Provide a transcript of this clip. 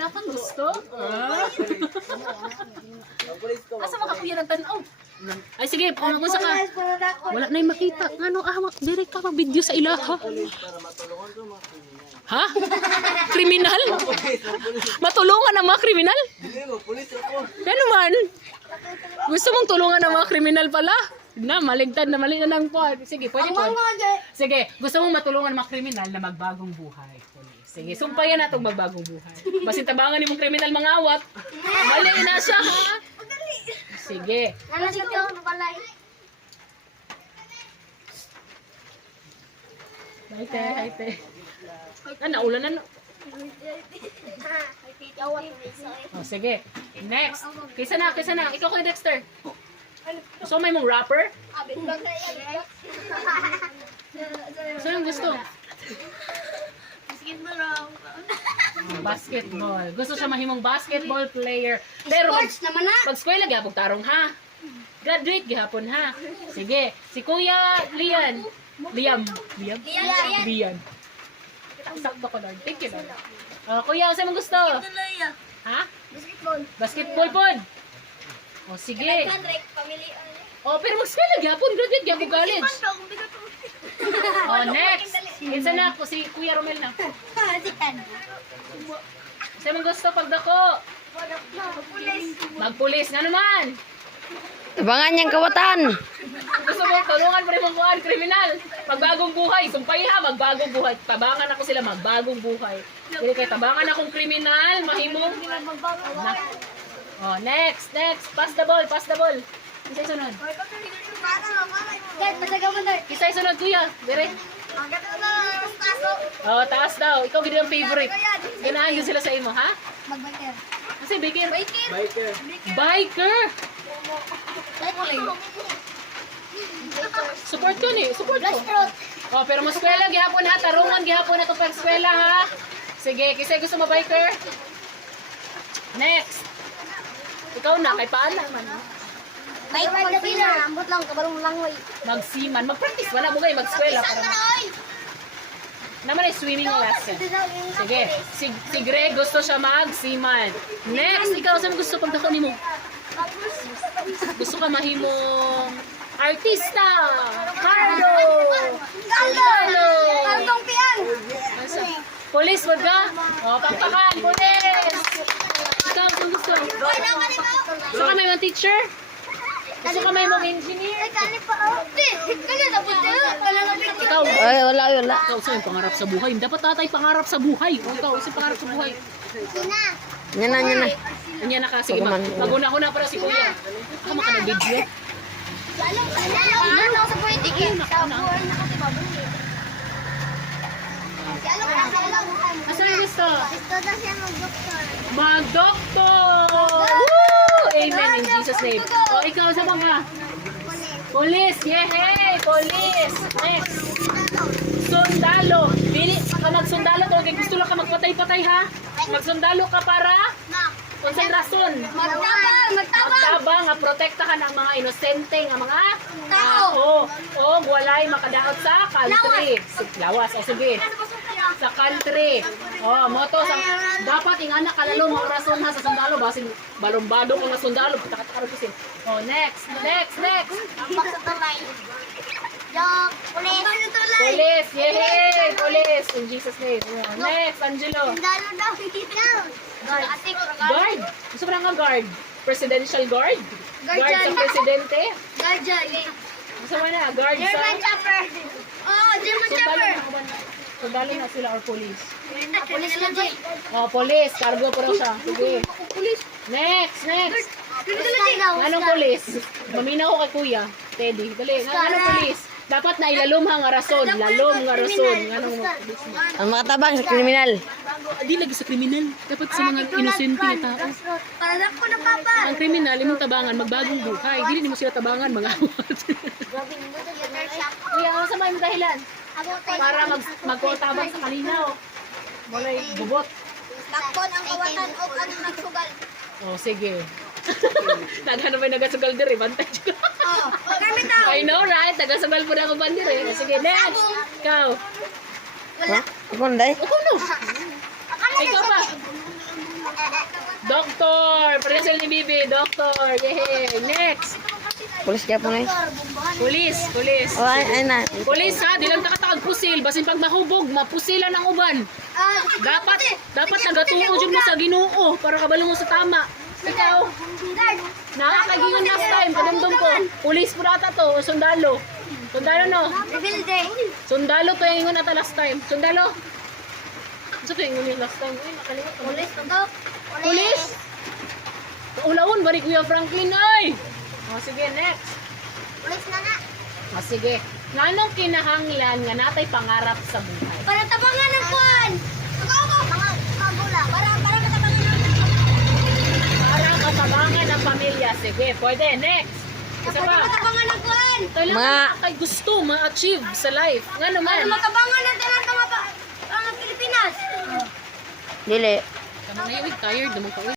Wala kang gusto? Asa makakuya ng tanaw? Ay sige, kung sa ka. Wala na yung makita. Ano, dire ka mag-video sa ilaha. Ha? Kriminal? Matulungan ang mga kriminal? Ano man? Gusto mong tulungan ang mga kriminal pala? Na, maligtad na ng pod. Sige, pwede po. Sige, gusto mong matulungan ang mga kriminal na magbagong buhay. Sige, sumpayan na itong magbagong buhay. Basin tabangan ni mong kriminal mangawat. Mali na siya, ha? Sige. Hi, te. Hi, te. Naulan na. Oh, sige. Next. Kisa na. Ikaw kay Dexter. So, may mong rapper? Saan gusto? Basketball. Gusto siya mahimong basketball player. Pero pag eskwela gyapon tarong ha. Graduate gyapon ha. Sige, si Kuya Liam. Sakto ko doon. Thank you, Lord. Kuya, saan mo gusto? Ha? Basketball pod. O sige. Pero mag-eskwela gyapon, graduate gyapon college. Next. Isa na po si Kuya Romel na. Saan mo gusto pagdako? Magpulis. Nga naman. Tabangan niyang kawatan. Gusto mo, tulungan mo rin mong buwan, kriminal. Magbagong buhay. Sumpay ha, magbagong buhay. Tabangan ako sila, magbagong buhay. Hindi kayo, tabangan akong kriminal, mahimong. Next. Pass the ball. Kisa'y sunod. Kisa'y sunod, kuya. Dire. Taas daw. Ikaw gini ang favorite. Ganahan yun sila sa imo, ha? Mag-biker. Kasi biker. Support ko ni. Support ko. Pero mas eskwela gihapon ha. Tarungan gihapon na ito pag eskwela ha. Sige, kisa'y gusto ma-biker. Next. Ikaw na, kay paan naman. Ambot lang, kabarong langoy. Magsiman. Mag-practice. Wala mo kayo mag-eskwela. Naman ay swimming lesson. Sige. Si Greg gusto siya mag-seaman. Next. Ikaw, saan gusto pagdako ni mo? Gusto ka mahimong artista. Carlo. Kaldong pian. Police, wag ka? Pakpakan. Police. Ikaw, saan gusto? Gusto ka may mga teacher? Gusto ka may mga engineer? Ikaw. Ay, wala. Ikaw, saan pangarap sa buhay? Dapat tatay pangarap sa buhay. Ikaw, saan pangarap sa buhay? Yan na. Yan na kasi. Mag-una-una para si Kuya. Ako maka na video. Ano sa politik eh? Sa buhay na kasi babalik. Asa yung gusto? Gusto na siya mag-doktor. Mag-doktor! Woo! Amen in Jesus' name. Ikaw sa mga? Police! Yehey! Police! Next! Sundalo! Pili ka magsundalo to. Gusto lang ka magpatay-patay ha? Magsundalo ka para? Kung saan rason? Magtabang! Protektahan ang mga inosente nga mga tao. Walay makadaot sa country. Lawas. Sige. Sa country. Moto sa dapat ingana kalalo mga rason ha sa sundalo basin balong-bado ko nga sundalo patakataro kisin. Next. Ambak sa tulay. Police. Yehey! Police. In Jesus name. Next, Angelo. Sundalo daw. Guard. Gusto mo nga guard? Presidential guard? Guard sa presidente? Guardian. Gusto mo na? Guard sa... German Shepherd. German Shepherd. Sundalo na sila or police? Police na dyan. Police. Cargo po raw siya. Sige. Next. Anong police? Maminaw ko kay Kuya. Teddy. Dali. Anong police? Dapat na ilalom nga rason. Lalom nga rason. Anong police mo? Ang makatabang sa kriminal. Di lagi sa kriminal. Dapat sa mga inosente na tao. Para ko na papa. Ang kriminal, imong tabangan, magbagong buhay. Dili mo sila tabangan, mga awat. Kuya, ano sa mga dahilan? Para magkutabang sa kalinaw. Walay bubot. Lakon ang kawatan o ano nagsugal. Sige. Nagano ba yung nagasugal dire? Bantay siya. Kami daw. I know, right? Nagasugal po na ako bandir eh. Sige, next. Ikaw. Ha? Ako na. Ikaw no. Ikaw pa. Michelle ni Bibi, doctor. Yehey. Next. Pulis kaya po na eh. Pulis, pulis. O, ay na. Pulis ha, di lang kakatawag pusil. Basin pag mahubog, mapusilan ang uban. Dapat nagatungo dyan mo sa Ginoo para kabalo mo sa tama. Ikaw, nakakagingon last time, kadamdom ko. Pulis po nata to, o sundalo. Sundalo no? Sundalo to yung ingon nata last time. Sundalo. Ano to yung ingon yung last time? Uy, nakalimot ko. Pulis? Ulaon ba ni Kuya Franklin ay? O sige, next. Pulis na nga. O sige. Nganong kinahanglan nga natay pangarap sa buhay? Para tabangan ng kuwan. Mga magula. Para matabangan ng Para matabangan ang pamilya. Sige, pwede. Next. Isa Para pa. matabangan ng kuwan. Kailangan Mga- kay gusto ma-achieve sa life. Nga Para naman. matabangan ng tanan mga Pilipinas. Dili. Kamu ngayon, tired naman ka.